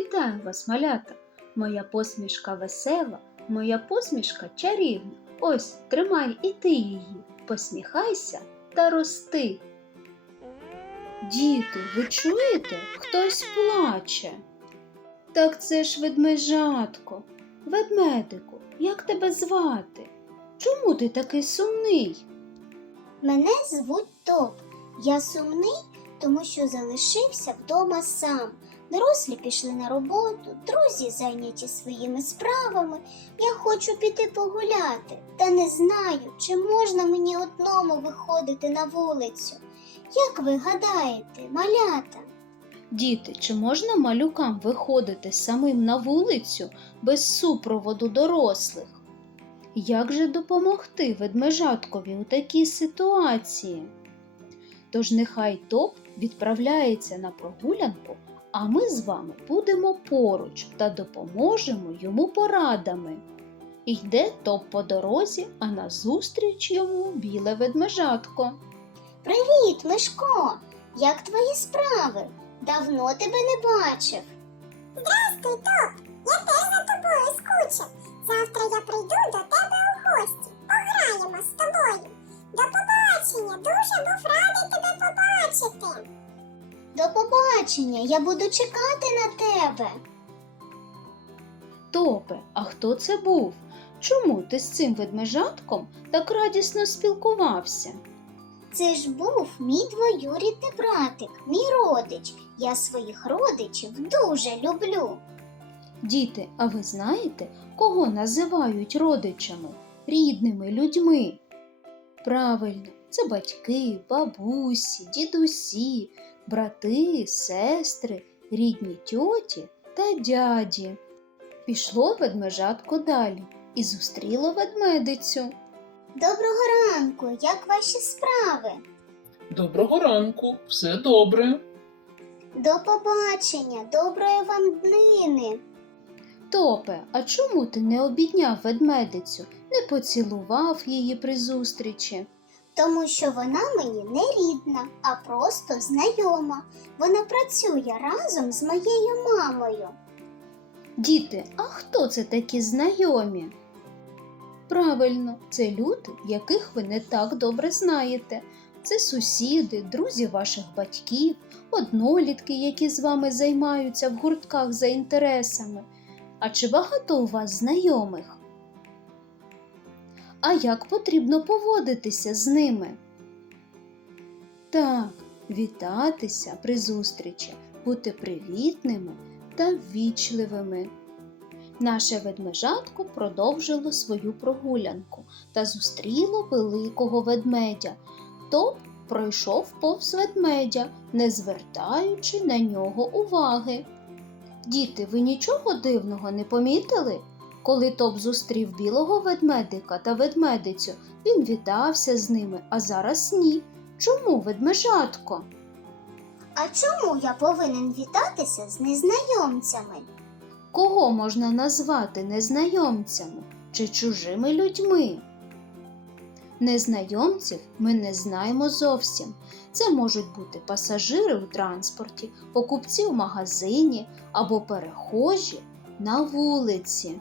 Вітаю вас, малята! Моя посмішка весела, моя посмішка чарівна. Ось тримай і ти її, посміхайся та рости. Діти, ви чуєте? Хтось плаче. Так це ж ведмежатко. Ведмедику, як тебе звати? Чому ти такий сумний? Мене звуть Топ. Я сумний, тому що залишився вдома сам. Дорослі пішли на роботу, друзі зайняті своїми справами. Я хочу піти погуляти, та не знаю, чи можна мені одному виходити на вулицю. Як ви гадаєте, малята? Діти, чи можна малюкам виходити самим на вулицю без супроводу дорослих? Як же допомогти ведмежаткові у такій ситуації? Тож нехай топ відправляється на прогулянку, а ми з вами будемо поруч та допоможемо йому порадами. Йде топ по дорозі, а назустріч йому біле ведмежатко. Привіт, Мишко! Як твої справи? Давно тебе не бачив. Здрастуй, Топ! Я теж за тобою скучив. Завтра я прийду до тебе у гості. Пограємо з тобою. До побачення, дуже був радий тебе побачити. До побачення, я буду чекати на тебе. Топе, а хто це був? Чому ти з цим ведмежатком так радісно спілкувався? Це ж був мій двоюрідний братик, мій родич. Я своїх родичів дуже люблю. Діти, а ви знаєте, кого називають родичами, рідними людьми? Правильно, це батьки, бабусі, дідусі, брати, сестри, рідні тьоті та дяді. Пішло ведмежатко далі і зустріло ведмедицю. Доброго ранку, як ваші справи? Доброго ранку, все добре. До побачення, доброї вам днини. Топе, а чому ти не обідняв ведмедицю, не поцілував її при зустрічі? Тому що вона мені не рідна, а просто знайома. Вона працює разом з моєю мамою. Діти, а хто це такі знайомі? Правильно, це люди, яких ви не так добре знаєте. Це сусіди, друзі ваших батьків, однолітки, які з вами займаються в гуртках за інтересами. А чи багато у вас знайомих? А як потрібно поводитися з ними? Так, вітатися при зустрічі, бути привітними та ввічливими. Наше ведмежатко продовжило свою прогулянку та зустріло великого ведмедя. Топ пройшов повз ведмедя, не звертаючи на нього уваги. Діти, ви нічого дивного не помітили? Коли Топ зустрів білого ведмедика та ведмедицю, він вітався з ними, а зараз ні. Чому ведмежатко? А чому я повинен вітатися з незнайомцями? Кого можна назвати незнайомцями чи чужими людьми? Незнайомців ми не знаємо зовсім. Це можуть бути пасажири у транспорті, покупці в магазині або перехожі на вулиці.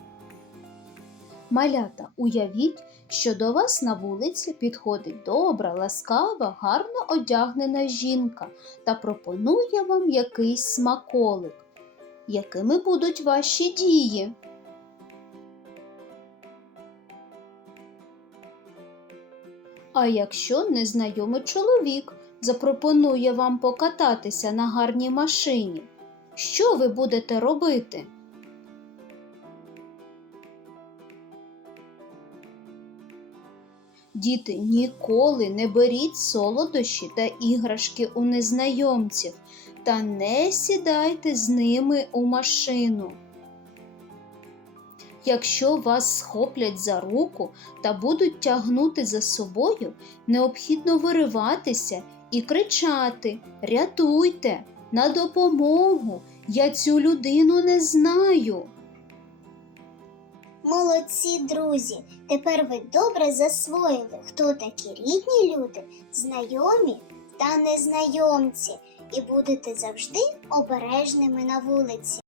Малята, уявіть, що до вас на вулиці підходить добра, ласкава, гарно одягнена жінка та пропонує вам якийсь смаколик якими будуть ваші дії? А якщо незнайомий чоловік запропонує вам покататися на гарній машині, що ви будете робити? Діти, ніколи не беріть солодощі та іграшки у незнайомців та не сідайте з ними у машину. Якщо вас схоплять за руку та будуть тягнути за собою, необхідно вириватися і кричати Рятуйте, на допомогу! Я цю людину не знаю. Молодці, друзі! Тепер ви добре засвоїли, хто такі рідні люди, знайомі та незнайомці, і будете завжди обережними на вулиці.